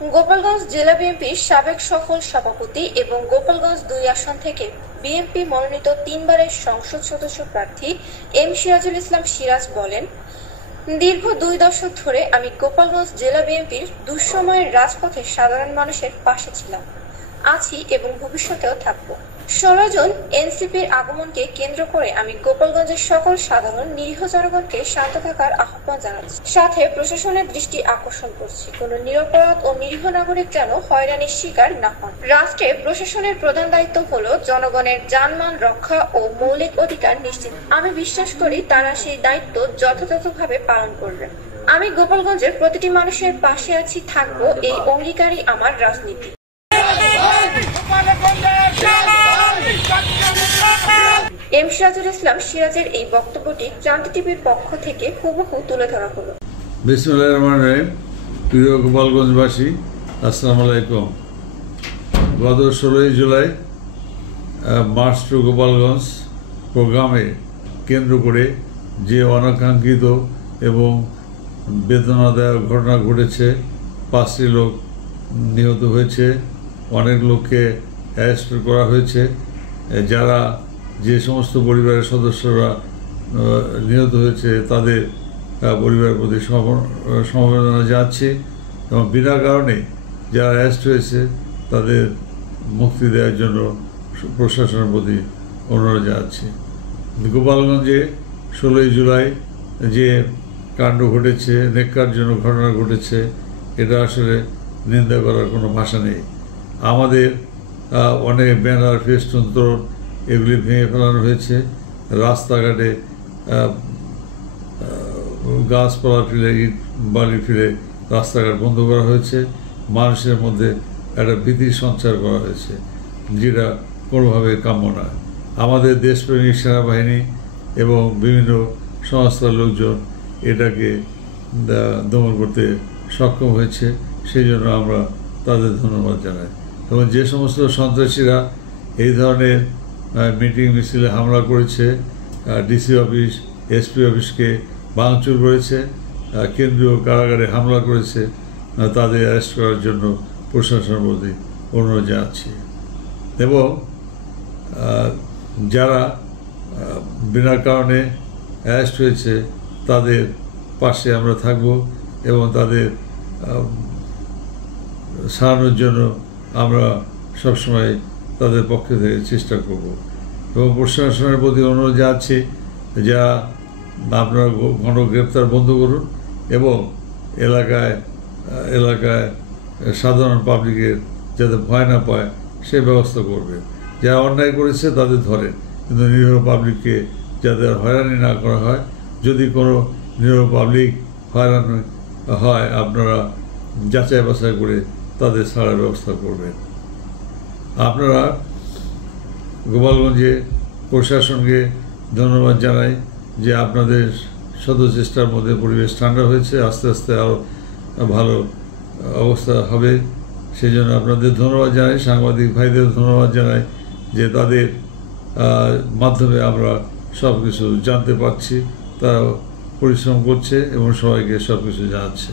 গোপালগঞ্জ জেলা বিএনপির সাবেক সফল সভাপতি এবং গোপালগঞ্জ ২ আসন থেকে বিএনপি মনোনীত ৩বারের সংসদ সদস্য প্রার্থী এম সিরাজুল ইসলাম সিরাজ বলেন, দীর্ঘ ২ দশক ধরে আমি গোপালগঞ্জ জেলা বিএনপির দুঃসময়ের রাজপথে সাধারণ মানুষের পাশে ছিলাম, আছি এবং ভবিষ্যতেও থাকব। ১৬ জুন এনসিপির আগমনকে কেন্দ্র করে আমি গোপালগঞ্জের সকল সাধারণ নিরীহ জনগণকে শান্ত থাকার আহ্বান জানাচ্ছি, সাথে প্রশাসনের দৃষ্টি আকর্ষণ করছি কোনো নিরপরাধ ও নিরীহ নাগরিক যেন হয়রানির শিকার না হন। রাষ্ট্রে প্রশাসনের প্রধান দায়িত্ব হলো জনগণের জানমাল রক্ষা ও মৌলিক অধিকার নিশ্চিত। আমি বিশ্বাস করি তারা সেই দায়িত্ব যথাযথভাবে পালন করবেন। আমি গোপালগঞ্জের প্রতিটি মানুষের পাশে আছি, থাকবো, এই অঙ্গীকারই আমার রাজনীতি। এম সিরাজুল ইসলাম সিরাজের এই বক্তব্যটি ক্রান্তি টিভির পক্ষ থেকে হুবহু তুলে ধরা হলো। বিসমিল্লাহির রহমানির রহিম। প্রিয় গোপালগঞ্জবাসী, আসসালামু আলাইকুম। গত ১৬ জুলাই মার্চ টু গোপালগঞ্জ প্রোগ্রামে কেন্দ্র করে যে অনাকাঙ্ক্ষিত এবং বেদনাদায়ক ঘটনা ঘটেছে, ৫টি লোক নিহত হয়েছে, অনেক লোককে অ্যারেস্ট করা হয়েছে। যারা যে সমস্ত পরিবারের সদস্যরা নিহত হয়েছে তাদের পরিবারের প্রতি সমবেদনা জানাচ্ছি এবং বিনা কারণে যারা অ্যারেস্ট হয়েছে তাদের মুক্তি দেওয়ার জন্য প্রশাসনের প্রতি অনুরোধ জানাচ্ছি। গোপালগঞ্জে ১৬ জুলাই যে কাণ্ড ঘটেছে, নেককারজনক ঘটনা ঘটেছে, এটা আসলে নিন্দা করার কোনো ভাষা নেই। আমাদের অনেক ব্যানার, ফেস্টুন, তোরণ এগুলি ভেঙে ফেলানো হয়েছে। রাস্তাঘাটে গাছপালা ফেলে, ইট বালি ফেলে রাস্তাঘাট বন্ধ করা হয়েছে। মানুষের মধ্যে একটা ভীতি সঞ্চার করা হয়েছে, যেটা কোনোভাবে কাম্য নয়। আমাদের দেশপ্রেমিক সেনাবাহিনী এবং বিভিন্ন সংস্থার লোকজন এটাকে দমন করতে সক্ষম হয়েছে, সেই জন্য আমরা তাদের ধন্যবাদ জানাই। এবং যে সমস্ত সন্ত্রাসীরা এই ধরনের মিটিং মিছিলে হামলা করেছে, ডিসি অফিস, এসপি অফিসকে ভাঙচুর করেছে, কেন্দ্রীয় কারাগারে হামলা করেছে, তাদের অ্যারেস্ট করার জন্য প্রশাসনের প্রতি অনুরোধ জানাচ্ছি। এবং যারা বিনা কারণে অ্যারেস্ট হয়েছে তাদের পাশে আমরা থাকব এবং তাদের সারানোর জন্য আমরা সবসময় তাদের পক্ষে থেকে চেষ্টা করব। এবং প্রশাসনের প্রতি অনুরোধ জানাচ্ছি যা আপনারা গণগ্রেপ্তার বন্ধ করুন এবং এলাকায় সাধারণ পাবলিকের যাতে ভয় না পায় সে ব্যবস্থা করবেন। যারা অন্যায় করেছে তাদের ধরেন, কিন্তু নিরীহ পাবলিককে যাতে হয়রানি না করা হয়। যদি কোনো নিরীহ পাবলিক হয়রানি হয় আপনারা যাচাই বাছাই করে তাদের ছাড়ার ব্যবস্থা করবেন। আপনারা গোপালগঞ্জে প্রশাসনকে ধন্যবাদ জানাই যে আপনাদের শত চেষ্টার মধ্যে পরিবেশ ঠান্ডা হয়েছে, আস্তে আস্তে আরও ভালো অবস্থা হবে, সেই জন্য আপনাদের ধন্যবাদ জানাই। সাংবাদিক ভাইদের ধন্যবাদ জানাই যে তাদের মাধ্যমে আমরা সব কিছু জানতে পারছি, তারা পরিশ্রম করছে এবং সবাইকে সব কিছু জানাচ্ছে।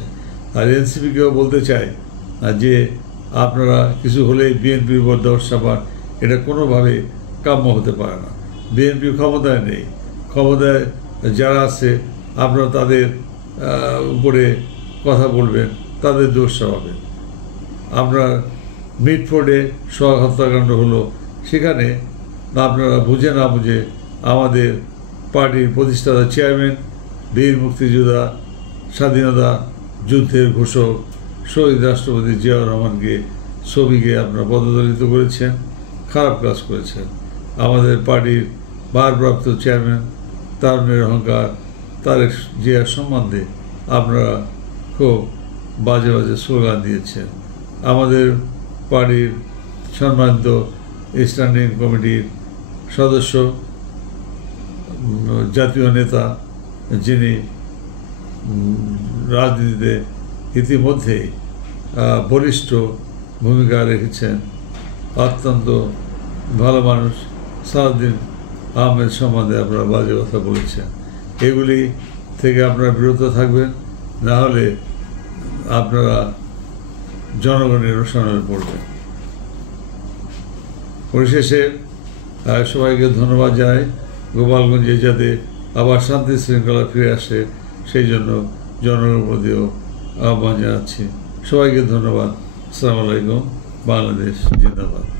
আর এনসিপিকেও বলতে চাই যে আপনারা কিছু হলেই বিএনপির উপর দোষ চাপান, এটা কোনোভাবে কাম্য হতে পারে না। বিএনপি ক্ষমতায় নেই, ক্ষমতায় যারা আছে আপনারা তাদের উপরে কথা বলবেন, তাদের দোষ চাপাবেন। আপনার মিটফোর্ডে সোহাগ হত্যাকাণ্ড হলো, সেখানে আপনারা বুঝে না বুঝে আমাদের পার্টির প্রতিষ্ঠাতা চেয়ারম্যান, বীর মুক্তিযোদ্ধা, স্বাধীনতা যুদ্ধের ঘোষক শহীদ রাষ্ট্রপতি জিয়াউর রহমানকে ছবিকে আপনারা পদদলিত করেছেন, খারাপ কাজ করেছেন। আমাদের পার্টির ভারপ্রাপ্ত চেয়ারম্যান তারুণের অহংকার তারেক জিয়ার সম্বন্ধে আপনারা খুব বাজে বাজে স্লোগান দিয়েছেন। আমাদের পার্টির সম্মানিত স্ট্যান্ডিং কমিটির সদস্য, জাতীয় নেতা, যিনি রাজনীতিতে ইতিমধ্যেই বলিষ্ঠ ভূমিকা রেখেছেন, অত্যন্ত ভালো মানুষ, সালাউদ্দিন আহমেদ সম্বন্ধে আপনারা বাজে কথা বলেছেন। এগুলি থেকে আপনারা বিরত থাকবেন, না হলে আপনারা জনগণের রোষানলে পড়বে। পরিশেষে সবাইকে ধন্যবাদ জানাই। গোপালগঞ্জে যাতে আবার শান্তি শৃঙ্খলা ফিরে আসে সেই জন্য জনগণের প্রতিও আহ্বান জানাচ্ছি। সবাইকে ধন্যবাদ। আসসালামু আলাইকুম। বাংলাদেশ জিন্দাবাদ।